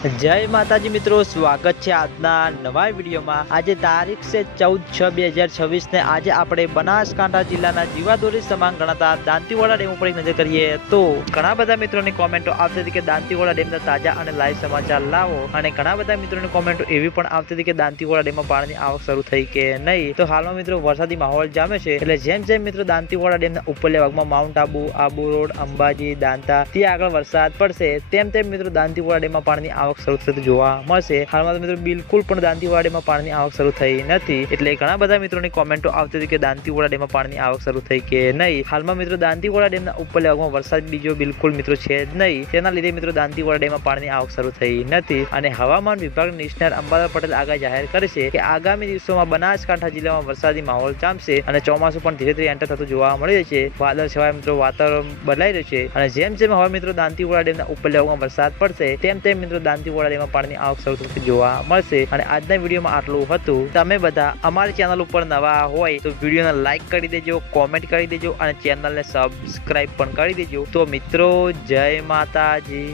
જય માતાજી મિત્રો, સ્વાગત છે આજના નવા વિડીયોમાં। આજે તારીખ છે 14/6/2026 ને આજે આપણે બનાસકાંઠા જિલ્લાના જીવાદોરી સમાન ગણાતા દાંતીવાડા ડેમ ઉપર એક નજર કરીએ તો ઘણા બધા મિત્રોની કોમેન્ટો આવતી હતી કે દાંતીવાડા ડેમના તાજા અને લાઈવ સમાચાર લાવો, અને ઘણા બધા મિત્રોની કોમેન્ટો એવી પણ આવતી હતી કે દાંતીવાડા ડેમમાં પાણીની આવક શરૂ થઈ કે નહીં। તો હાલમાં મિત્રો વરસાદી માહોલ જામે છે, એટલે જેમ જેમ મિત્રો દાંતીવાડા ડેમના ઉપરલા ભાગમાં માઉન્ટ આબુ રોડ, અંબાજી, દાંતા ત્યાં આગળ વરસાદ પડશે તેમ તેમ મિત્રો દાંતીવાડા ડેમમાં પાણીની આવક શરૂ થતી જોવા મળશે। હાલમાં તો મિત્રો બિલકુલ પણ દાંતીવાડા ડેમમાં પાણીની આવક શરૂ થઈ નથી, એટલે ઘણા બધા મિત્રોની કોમેન્ટો આવતી હતી કે દાંતીવાડા ડેમમાં પાણીની આવક શરૂ થઈ કે નહીં। હાલમાં મિત્રો દાંતીવાડા ડેમના ઉપરલા ભાગમાં વરસાદ બીજો બિલકુલ મિત્રો છે જ નહીં, તેના લીધે મિત્રો દાંતીવાડા ડેમમાં પાણીની આવક શરૂ થઈ નથી। અને હવામાન વિભાગ નિષ્ણાત અંબાલાલ પટેલ આગાહી જાહેર કરશે કે આગામી દિવસોમાં બનાસકાંઠા જિલ્લામાં વરસાદી માહોલ જામશે અને ચોમાસું પણ ધીરે ધીરે એન્ટર થતું જોવા મળી રહ્યું છે। વાદળ છવાયા મિત્રો વાતાવરણ બદલાઈ રહ્યું છે, અને જેમ જેમ હવે મિત્રો દાંતીવાડા ડેમના ઉપરલા ભાગમાં વરસાદ પડશે તેમ તેમ મિત્રો દાંતીવાડા ડેમમાં પાણીની આવક શરૂ થતી જોવા મળશે। અને આજના વિડીયોમાં આટલું હતું। તમે બધા અમારી ચેનલ ઉપર નવા હોય તો વિડીયોને લાઈક કરી દેજો, કોમેન્ટ કરી દેજો અને ચેનલને સબસ્ક્રાઇબ પણ કરી દેજો। તો મિત્રો જય માતાજી।